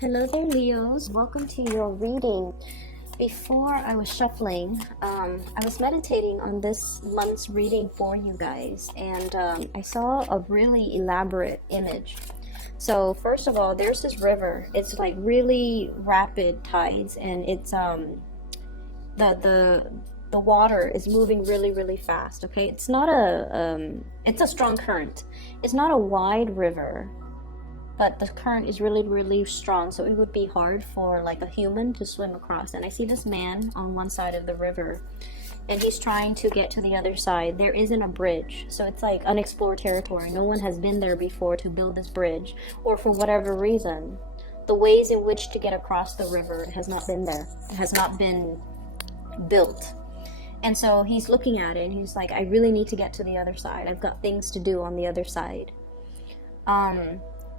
Hello there, Leos. Welcome to your reading. Before I was shuffling, I was meditating on this month's reading for you guys, and I saw a really elaborate image. So first of all, there's this river. It's like really rapid tides, and it's the water is moving really fast. Okay, it's not it's a strong current. It's not a wide river, but the current is really strong, so it would be hard for like a human to swim across. And I see this man on one side of the river, and he's trying to get to the other side. There isn't a bridge, so it's like unexplored territory. No one has been there before to build this bridge, or for whatever reason, the ways in which to get across the river has not been there. It has not been built. And so he's looking at it, and he's like, I really need to get to the other side. I've got things to do on the other side.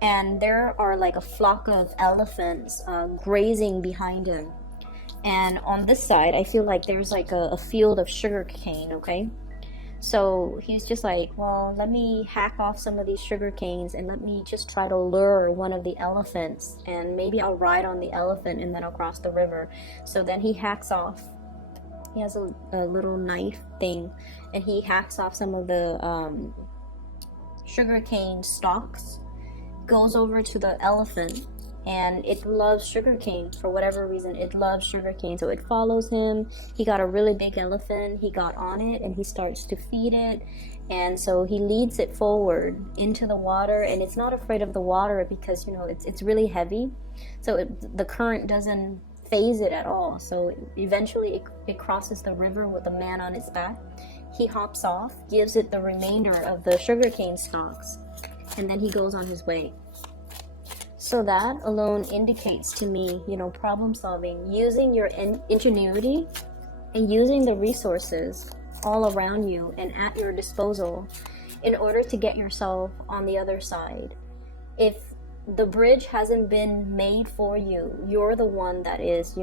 And there are like a flock of elephants grazing behind him. And on this side, I feel like there's like a field of sugar cane, okay? So he's just like, well, let me hack off some of these sugar canes and let me just try to lure one of the elephants, and maybe I'll ride on the elephant and then I'll cross the river. So then he hacks off. He has a little knife thing, and he hacks off some of the sugar cane stalks, goes over to the elephant, and it loves sugarcane for whatever reason. It loves sugarcane, so it follows him. He got a really big elephant. He got on it and he starts to feed it, and so he leads it forward into the water, and it's not afraid of the water because it's really heavy, so the current doesn't phase it at all. So eventually it crosses the river with the man on its back. He hops off, gives it the remainder of the sugarcane stalks, and then he goes on his way. So that alone indicates to me, problem solving, using your ingenuity and using the resources all around you and at your disposal in order to get yourself on the other side. If the bridge hasn't been made for you, you're the one that is,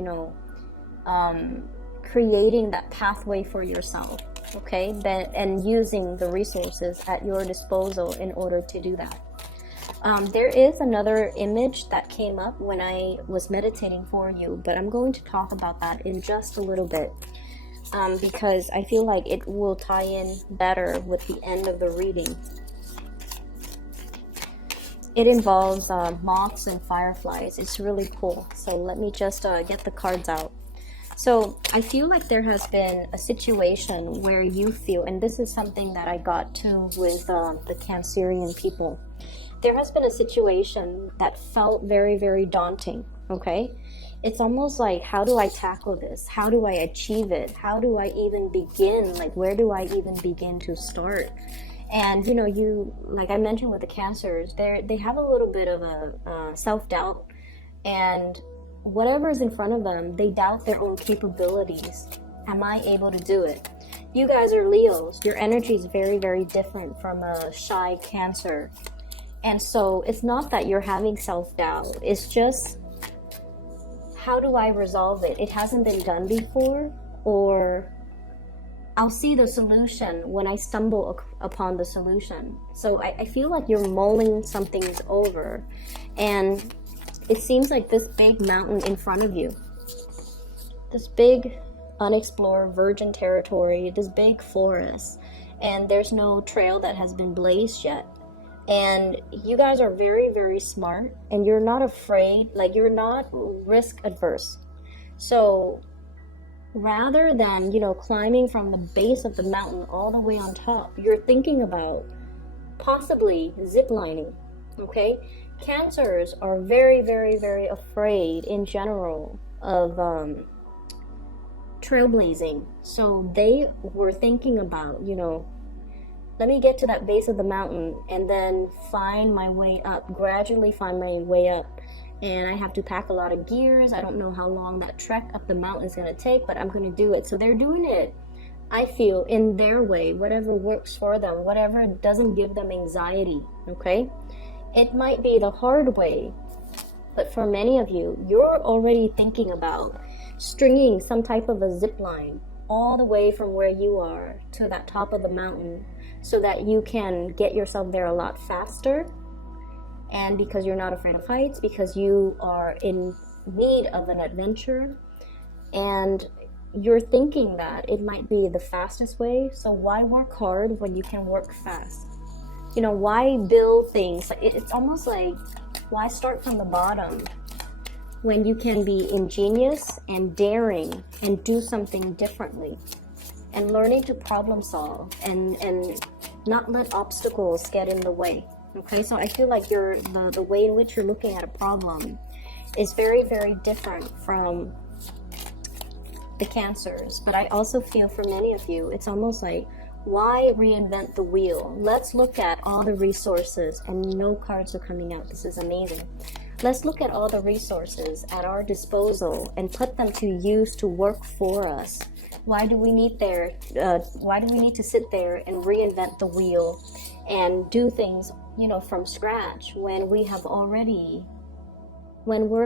creating that pathway for yourself, okay? And using the resources at your disposal in order to do that. There is another image that came up when I was meditating for you, but I'm going to talk about that in just a little bit, because I feel like it will tie in better with the end of the reading. It involves moths and fireflies. It's really cool. So let me just get the cards out. So I feel like there has been a situation where you feel, and this is something that I got to with the Cancerian people. There has been a situation that felt very daunting, okay? It's almost like, how do I tackle this? How do I achieve it? How do I even begin? Like, where do I even begin to start? And you, like I mentioned with the Cancers, they have a little bit of a self-doubt, and whatever is in front of them, they doubt their own capabilities. Am I able to do it? You guys are Leos. Your energy is very different from a shy Cancer. And so it's not that you're having self-doubt. It's just, how do I resolve it? It hasn't been done before, or I'll see the solution when I stumble upon the solution. So I feel like you're mulling some things over, and it seems like this big mountain in front of you, this big unexplored virgin territory, this big forest, and there's no trail that has been blazed yet. And you guys are very smart, and you're not afraid, like you're not risk adverse. So rather than, climbing from the base of the mountain all the way on top, you're thinking about possibly ziplining, okay? Cancers are very afraid in general of trailblazing. So they were thinking about, let me get to that base of the mountain and then find my way up, gradually find my way up. And I have to pack a lot of gears. I don't know how long that trek up the mountain is going to take, but I'm going to do it. So they're doing it, I feel, in their way, whatever works for them, whatever doesn't give them anxiety, okay? It might be the hard way, but for many of you, you're already thinking about stringing some type of a zip line all the way from where you are to that top of the mountain, so that you can get yourself there a lot faster and because you're not afraid of heights, because you are in need of an adventure, and you're thinking that it might be the fastest way. So why work hard when you can work fast? You know, why build things? It's almost like, why start from the bottom when you can be ingenious and daring and do something differently, and learning to problem solve and not let obstacles get in the way. Okay, so I feel like the way in which you're looking at a problem is very, very different from the Cancers. But I also feel for many of you, it's almost like, why reinvent the wheel? Let's look at all the resources, and no cards are coming out. This is amazing. Let's look at all the resources at our disposal and put them to use to work for us. Why do we need to sit there and reinvent the wheel and do things, you know, from scratch when we're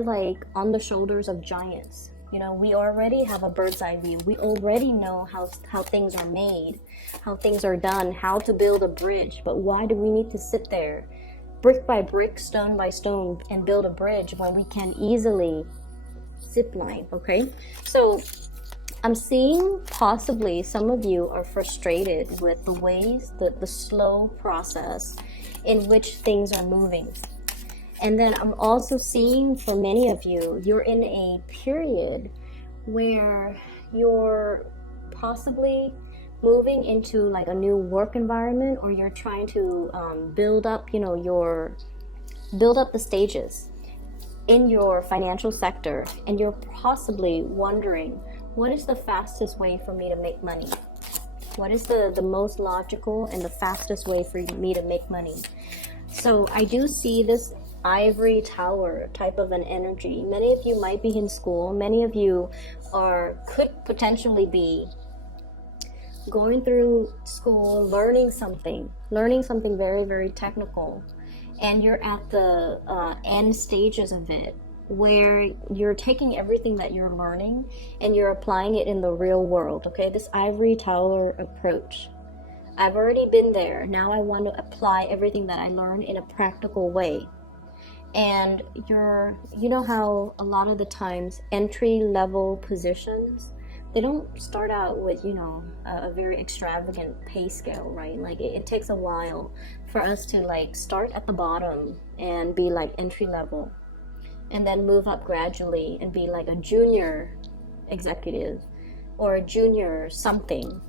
like on the shoulders of giants? You know, we already have a bird's eye view. We already know how things are made, how things are done, how to build a bridge. But why do we need to sit there, brick by brick, stone by stone, and build a bridge when we can easily zip line? Okay, so I'm seeing possibly some of you are frustrated with the ways, the slow process in which things are moving. And then I'm also seeing for many of you, you're in a period where you're possibly moving into like a new work environment, or you're trying to build up, you know, build up the stages in your financial sector, and you're possibly wondering, what is the fastest way for me to make money? What is the most logical and the fastest way for me to make money? So I do see this ivory tower type of an energy. Many of you might be in school. Many of you could potentially be going through school, learning something very, very technical, and you're at the end stages of it, where you're taking everything that you're learning and you're applying it in the real world. Okay, this ivory tower approach. I've already been there. Now I want to apply everything that I learned in a practical way. And you know how a lot of the times entry level positions, they don't start out with, you know, a very extravagant pay scale, right? Like it takes a while for us to like start at the bottom and be like entry level, and then move up gradually and be like a junior executive or a junior something.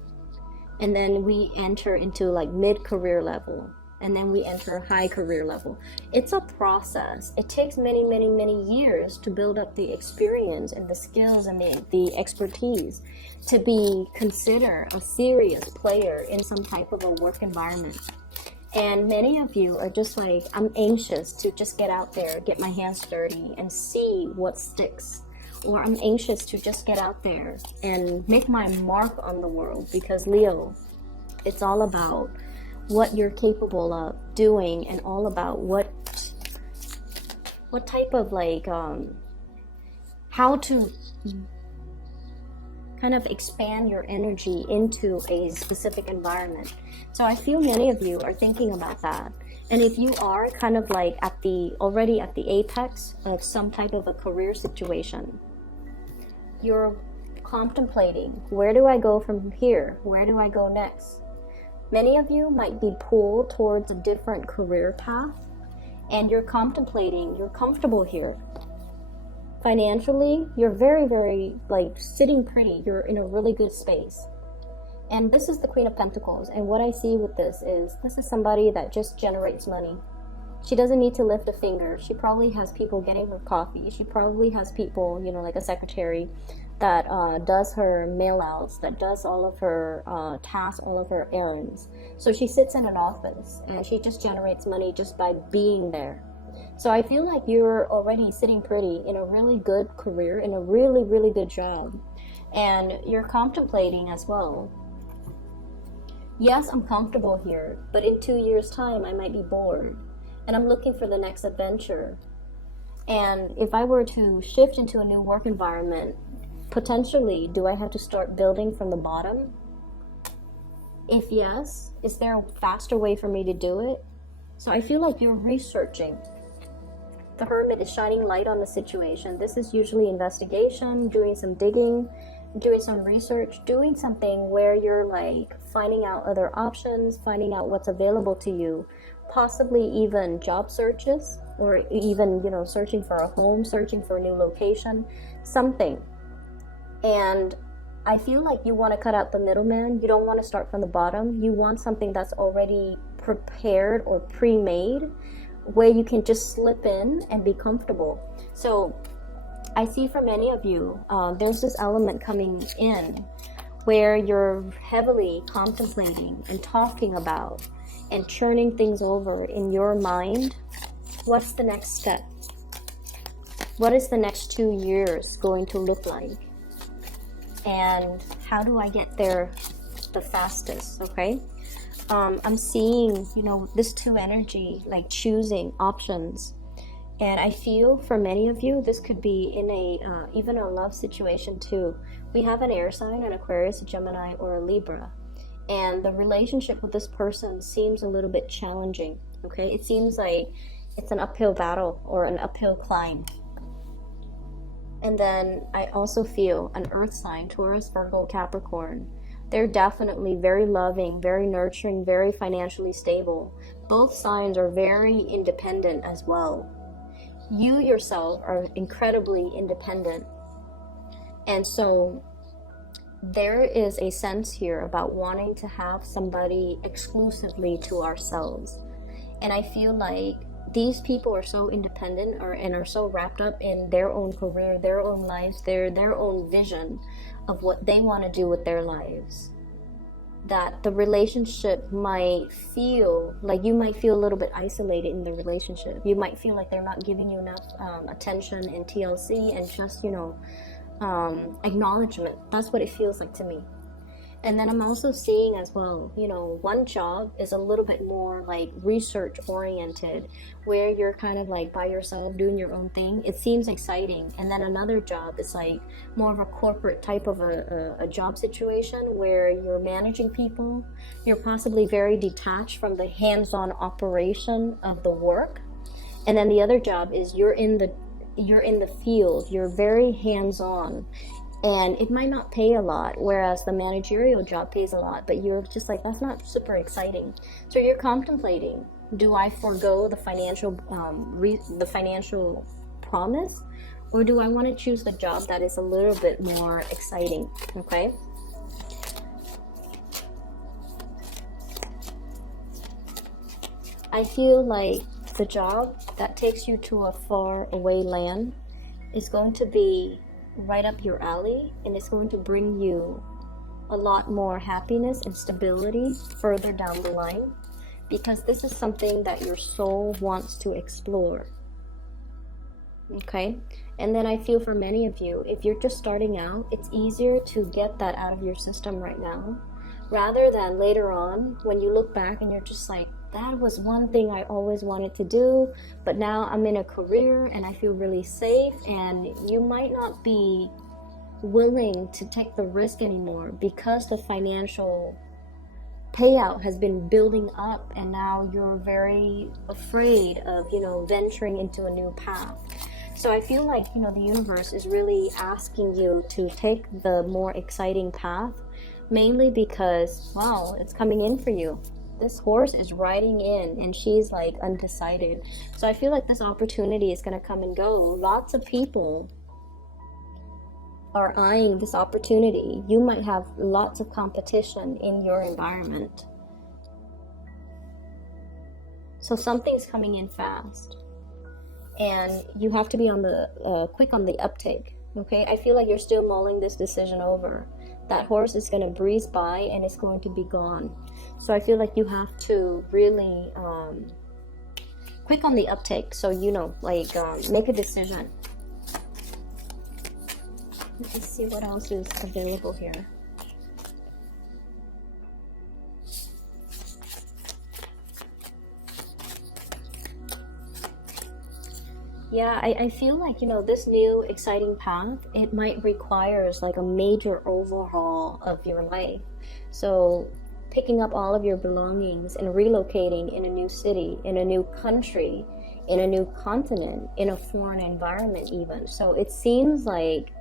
And then we enter into like mid-career level, and then we enter high career level. It's a process. It takes many, many, many years to build up the experience and the skills and the expertise to be considered a serious player in some type of a work environment. And many of you are just like, I'm anxious to just get out there, get my hands dirty and see what sticks. Or I'm anxious to just get out there and make my mark on the world, because Leo, it's all about what you're capable of doing, and all about what type of like how to kind of expand your energy into a specific environment. So I feel many of you are thinking about that. And if you are kind of like already at the apex of some type of a career situation, you're contemplating, where do I go from here? Where do I go next? Many of you might be pulled towards a different career path, and you're contemplating, you're comfortable here. Financially, you're very, very like sitting pretty. You're in a really good space. And this is the Queen of Pentacles. And what I see with this is somebody that just generates money. She doesn't need to lift a finger. She probably has people getting her coffee. She probably has people, you know, like a secretary that does her mail outs, that does all of her tasks, all of her errands. So she sits in an office and she just generates money just by being there. So I feel like you're already sitting pretty in a really good career, in a really, really good job. And you're contemplating as well. Yes, I'm comfortable here, but in 2 years' time, I might be bored. And I'm looking for the next adventure. And if I were to shift into a new work environment, potentially, do I have to start building from the bottom? If yes, is there a faster way for me to do it? So I feel like you're researching. the Hermit is shining light on the situation. This is usually investigation, doing some digging, doing some research, doing something where you're like finding out other options, finding out what's available to you, possibly even job searches, or even, you know, searching for a home, searching for a new location, something. And I feel like you want to cut out the middleman. You don't want to start from the bottom. You want something that's already prepared or pre-made, where you can just slip in and be comfortable. So I see for many of you, there's this element coming in where you're heavily contemplating and talking about and churning things over in your mind. What's the next step? What is the next 2 years going to look like? And how do I get there the fastest? Okay. I'm seeing, you know, this 2 energy, like choosing options. And I feel for many of you, this could be in a even a love situation too. We have an air sign, an Aquarius, a Gemini, or a Libra. And the relationship with this person seems a little bit challenging. Okay. It seems like it's an uphill battle or an uphill climb. And then I also feel an earth sign, Taurus, Virgo, Capricorn. They're definitely very loving, very nurturing, very financially stable. Both signs are very independent as well. You yourself are incredibly independent. And so there is a sense here about wanting to have somebody exclusively to ourselves. And I feel like these people are so independent and are so wrapped up in their own career, their own lives, their own vision of what they want to do with their lives, that the relationship might feel like you might feel a little bit isolated in the relationship. You might feel like they're not giving you enough attention and TLC and just, you know, acknowledgement. That's what it feels like to me. And then I'm also seeing as well, you know, one job is a little bit more like research oriented, where you're kind of like by yourself doing your own thing. It seems exciting. And then another job is like more of a corporate type of a job situation where you're managing people. You're possibly very detached from the hands-on operation of the work. And then the other job is you're in the field. You're very hands-on. And it might not pay a lot, whereas the managerial job pays a lot, but you're just like, that's not super exciting. So you're contemplating, do I forego the financial promise, or do I want to choose the job that is a little bit more exciting? Okay. I feel like the job that takes you to a far away land is going to be right up your alley, and it's going to bring you a lot more happiness and stability further down the line, because this is something that your soul wants to explore. Okay. And then I feel for many of you, if you're just starting out, it's easier to get that out of your system right now, rather than later on when you look back and you're just like, that was one thing I always wanted to do, but now I'm in a career and I feel really safe, and you might not be willing to take the risk anymore because the financial payout has been building up, and now you're very afraid of, you know, venturing into a new path. So I feel like, you know, the universe is really asking you to take the more exciting path, mainly because, wow, it's coming in for you. This horse is riding in and she's like undecided. So I feel like this opportunity is going to come and go. Lots of people are eyeing this opportunity. You might have lots of competition in your environment. So something's coming in fast. And you have to be on the quick on the uptake. Okay, I feel like you're still mulling this decision over. That horse is going to breeze by and it's going to be gone. So I feel like you have to really quick on the uptake. So, you know, like make a decision. Let me see what else is available here. Yeah, I feel like, you know, this new exciting path, it might requires like a major overhaul of your life. So picking up all of your belongings and relocating in a new city, in a new country, in a new continent, in a foreign environment even. So it seems like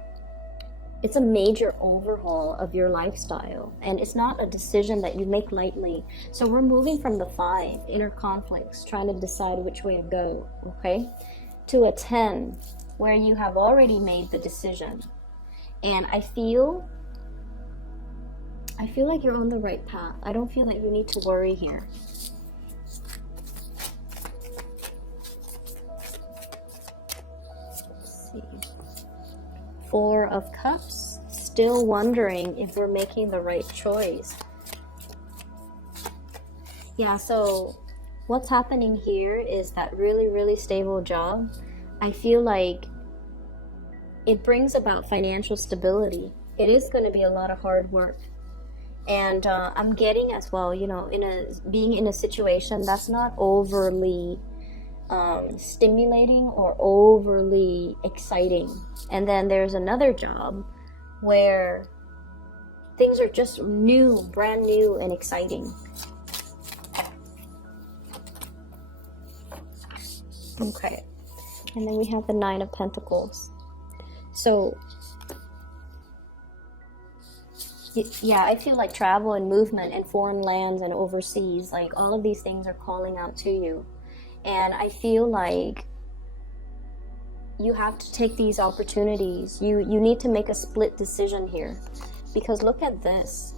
it's a major overhaul of your lifestyle, and it's not a decision that you make lightly. So we're moving from the 5, inner conflicts, trying to decide which way to go, okay, to a 10, where you have already made the decision. And I feel like you're on the right path. I don't feel like you need to worry here. Let's see. 4 of Cups, still wondering if we're making the right choice. Yeah, so what's happening here is that really stable job. I feel like it brings about financial stability. It is going to be a lot of hard work. And I'm getting as well, you know, being in a situation that's not overly stimulating or overly exciting. And then there's another job where things are just new, brand new and exciting. Okay. And then we have the 9 of Pentacles. So yeah, I feel like travel and movement and foreign lands and overseas, like all of these things are calling out to you. And I feel like you have to take these opportunities. You need to make a split decision here, because look at this.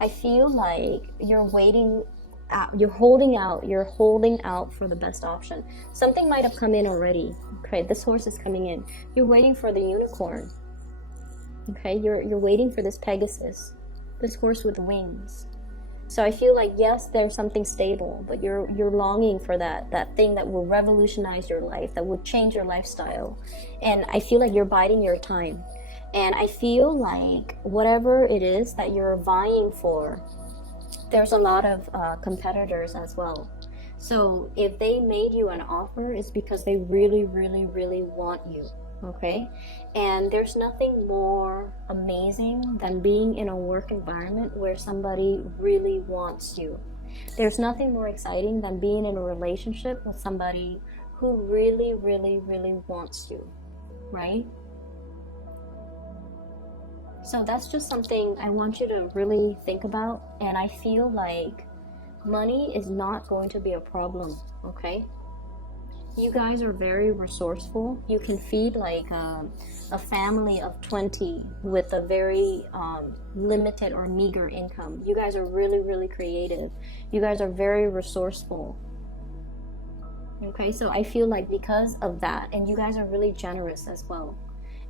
I feel like you're waiting out, you're holding out for the best option. Something might have come in already. Okay, this horse is coming in. You're waiting for the unicorn. Okay, you're waiting for this Pegasus, this horse with wings. So I feel like, yes, there's something stable, but you're longing for that thing that will revolutionize your life, that will change your lifestyle. And I feel like you're biding your time. And I feel like whatever it is that you're vying for, there's a lot of competitors as well. So if they made you an offer, it's because they really want you. Okay, and there's nothing more amazing than being in a work environment where somebody really wants you. There's nothing more exciting than being in a relationship with somebody who really wants you, right? So that's just something I want you to really think about. And I feel like money is not going to be a problem, okay? You guys are very resourceful. You can feed like a family of 20 with a very limited or meager income. You guys are really creative. You guys are very resourceful. Okay, so I feel like because of that, and you guys are really generous as well.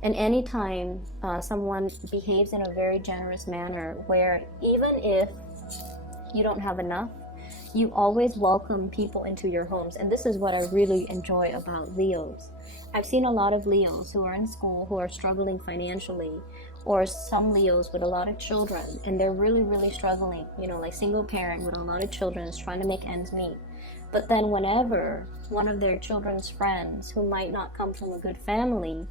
And anytime someone behaves in a very generous manner, where even if you don't have enough, you always welcome people into your homes. And this is what I really enjoy about Leos. I've seen a lot of Leos who are in school, who are struggling financially, or some Leos with a lot of children, and they're really struggling, you know, like single parent with a lot of children is trying to make ends meet. But then whenever one of their children's friends, who might not come from a good family,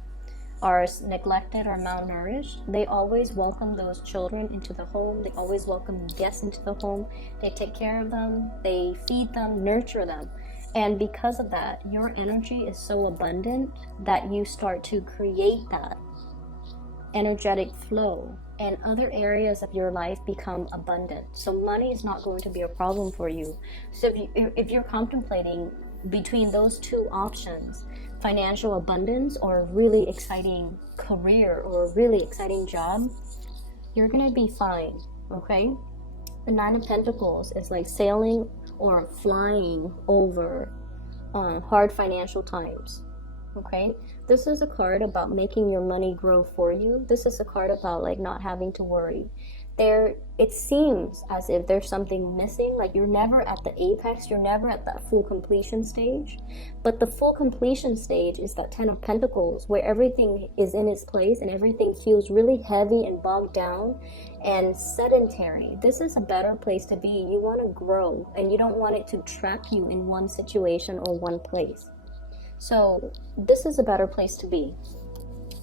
are neglected or malnourished, they always welcome those children into the home. They always welcome guests into the home. They take care of them, they feed them, nurture them. And because of that, your energy is so abundant that you start to create that energetic flow, and other areas of your life become abundant. So money is not going to be a problem for you. So if you're contemplating between those two options, financial abundance or a really exciting career or a really exciting job, you're gonna be fine, okay? The 9 of Pentacles is like sailing or flying over hard financial times, okay? This is a card about making your money grow for you. This is a card about like not having to worry. It seems as if there's something missing, like you're never at the apex, you're never at that full completion stage. But the full completion stage is that 10 of Pentacles, where everything is in its place and everything feels really heavy and bogged down and sedentary. This is a better place to be. You want to grow, and you don't want it to trap you in one situation or one place. So this is a better place to be.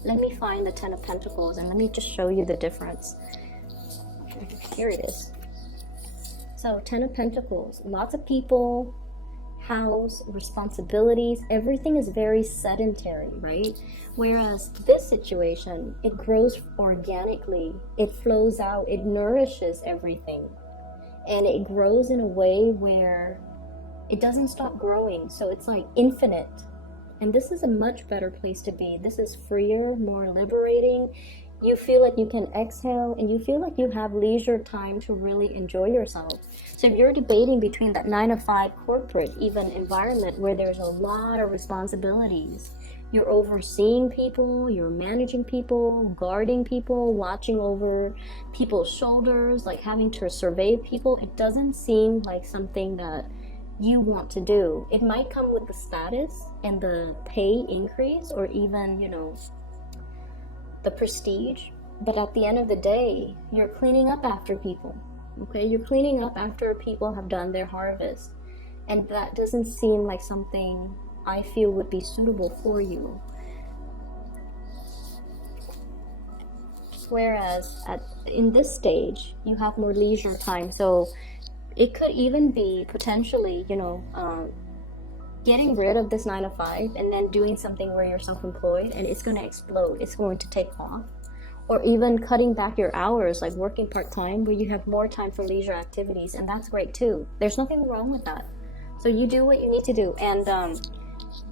Let me find the 10 of Pentacles and let me just show you the difference. Here it is. So 10 of Pentacles, lots of people house, responsibilities, everything is very sedentary, right? Whereas this situation, it grows organically, it flows out, it nourishes everything, and it grows in a way where it doesn't stop growing. So it's like infinite. And this is a much better place to be. This is freer, more liberating. You feel like you can exhale, and you feel like you have leisure time to really enjoy yourself. So if you're debating between that 9 to 5 corporate even environment where there's a lot of responsibilities, you're overseeing people, you're managing people, guarding people, watching over people's shoulders, like having to survey people, it doesn't seem like something that you want to do. It might come with the status and the pay increase, or even, the prestige, but at the end of the day, you're cleaning up after people. Okay, you're cleaning up after people have done their harvest, and that doesn't seem like something I feel would be suitable for you. Whereas in this stage, you have more leisure time, so it could even be potentially, getting rid of this 9 to 5 and then doing something where you're self-employed, and it's going to explode, it's going to take off. Or even cutting back your hours, like working part-time, where you have more time for leisure activities, and that's great too. There's nothing wrong with that. So you do what you need to do. And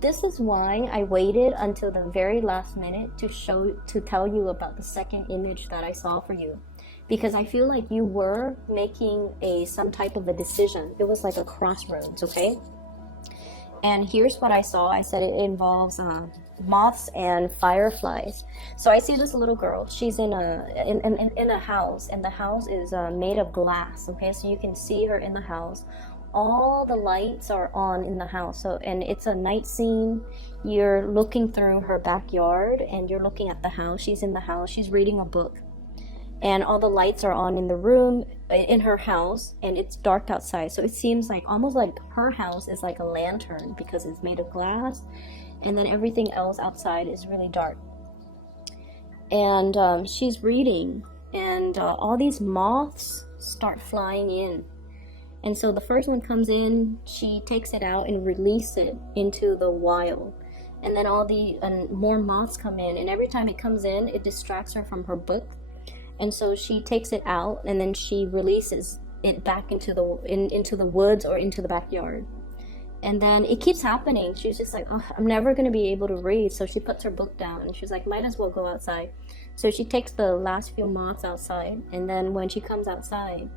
this is why I waited until the very last minute to tell you about the second image that I saw for you, because I feel like you were making some type of a decision. It was like a crossroads, okay? And here's what I saw. I said it involves moths and fireflies. So I see this little girl. She's in a house, and the house is made of glass. Okay, so you can see her in the house. All the lights are on in the house. So, and it's a night scene. You're looking through her backyard, and you're looking at the house. She's in the house. She's reading a book, and all the lights are on in the room, in her house, and it's dark outside. So it seems like almost like her house is like a lantern, because it's made of glass, and then everything else outside is really dark. And she's reading, and all these moths start flying in. And so the first one comes in, she takes it out and releases it into the wild. And then all the more moths come in, and every time it comes in, it distracts her from her book. And so she takes it out, and then she releases it back into the woods or into the backyard. And then it keeps happening. She's just like, oh, I'm never going to be able to read. So she puts her book down, and she's like, might as well go outside. So she takes the last few moths outside, and then when she comes outside,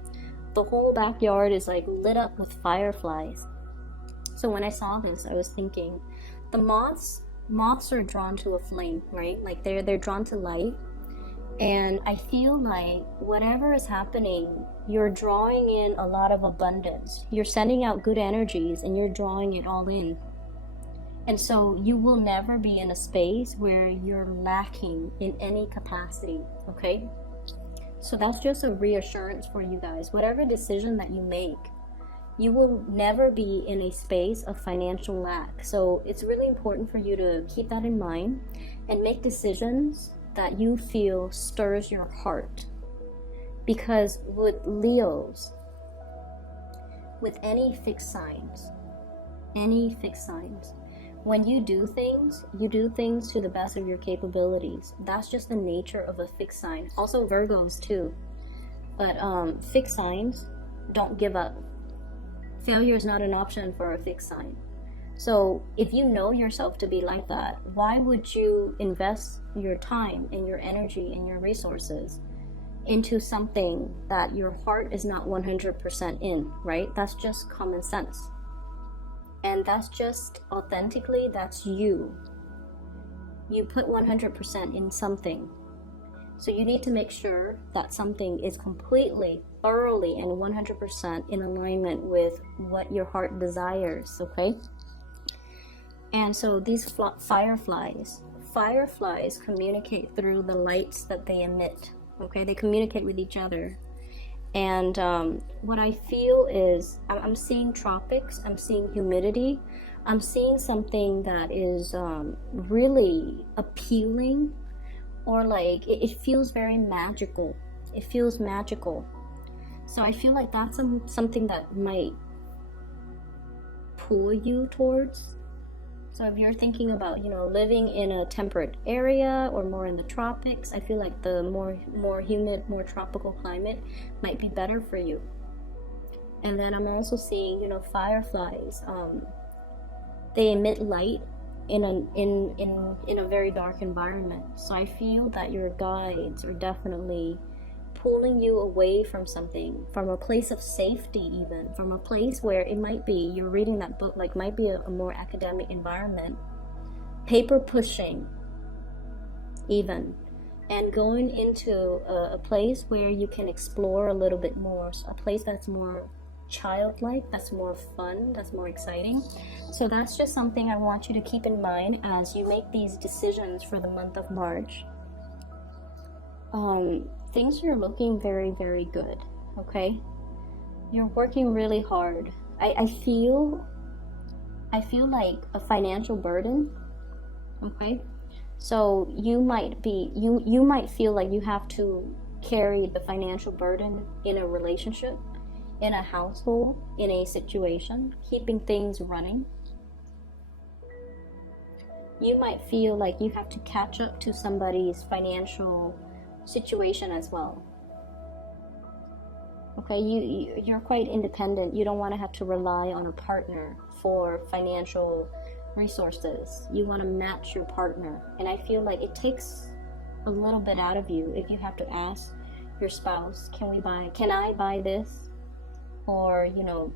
the whole backyard is like lit up with fireflies. So when I saw this, I was thinking, the moths are drawn to a flame, right? Like they're drawn to light. And I feel like whatever is happening, you're drawing in a lot of abundance. You're sending out good energies, and you're drawing it all in. And so you will never be in a space where you're lacking in any capacity, okay? So that's just a reassurance for you guys. Whatever decision that you make, you will never be in a space of financial lack. So it's really important for you to keep that in mind and make decisions that you feel stirs your heart. Because with Leos, with any fixed signs, when you do things to the best of your capabilities. That's just the nature of a fixed sign. Also Virgos too. But fixed signs don't give up. Failure is not an option for a fixed sign. So if you know yourself to be like that, why would you invest your time and your energy and your resources into something that your heart is not 100% in, right? That's just common sense. And that's just authentically, that's you. You put 100% in something. So you need to make sure that something is completely, thoroughly, and 100% in alignment with what your heart desires, okay? And so these fireflies communicate through the lights that they emit, okay? They communicate with each other. And what I feel is, I'm seeing tropics, I'm seeing humidity, I'm seeing something that is really appealing, or like, it feels very magical. It feels magical. So I feel like that's something that might pull you towards. So if you're thinking about, you know, living in a temperate area or more in the tropics, I feel like the more humid, more tropical climate might be better for you. And then I'm also seeing, you know, fireflies. They emit light in a very dark environment. So I feel that your guides are definitely pulling you away from something, from a place of safety, even from a place where it might be you're reading that book, like might be a more academic environment, paper pushing even, and going into a place where you can explore a little bit more, a place that's more childlike, that's more fun, that's more exciting. So that's just something I want you to keep in mind as you make these decisions for the month of March. Things are looking very, very good, okay? You're working really hard. I feel like a financial burden, okay? So you might feel like you have to carry the financial burden in a relationship, in a household, in a situation, keeping things running. You might feel like you have to catch up to somebody's financial situation as well. Okay, you're quite independent. You don't want to have to rely on a partner for financial resources. You want to match your partner, and I feel like it takes a little bit out of you if you have to ask your spouse, can I buy this? Or, you know,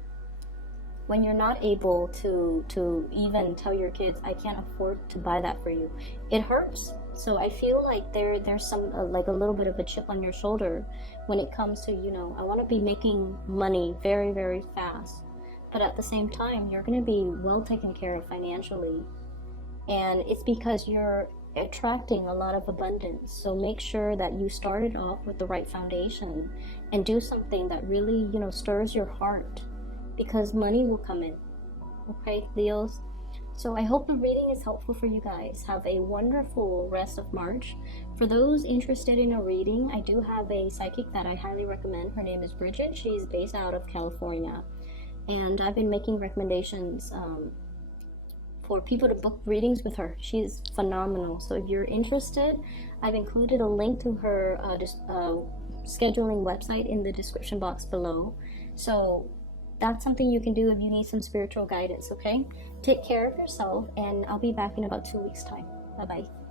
when you're not able to even tell your kids, I can't afford to buy that for you, it hurts. So I feel like there's some like a little bit of a chip on your shoulder when it comes to, you know, I want to be making money very, very fast, but at the same time you're going to be well taken care of financially, and it's because you're attracting a lot of abundance. So make sure that you started off with the right foundation and do something that really, you know, stirs your heart, because money will come in. Okay, Leos? So I hope the reading is helpful for you guys. Have a wonderful rest of March. For those interested in a reading, I do have a psychic that I highly recommend. Her name is Bridget. She's based out of California, and I've been making recommendations for people to book readings with her. She's phenomenal. So if you're interested, I've included a link to her scheduling website in the description box below. So that's something you can do if you need some spiritual guidance, okay? Take care of yourself, and I'll be back in about 2 weeks' time. Bye-bye.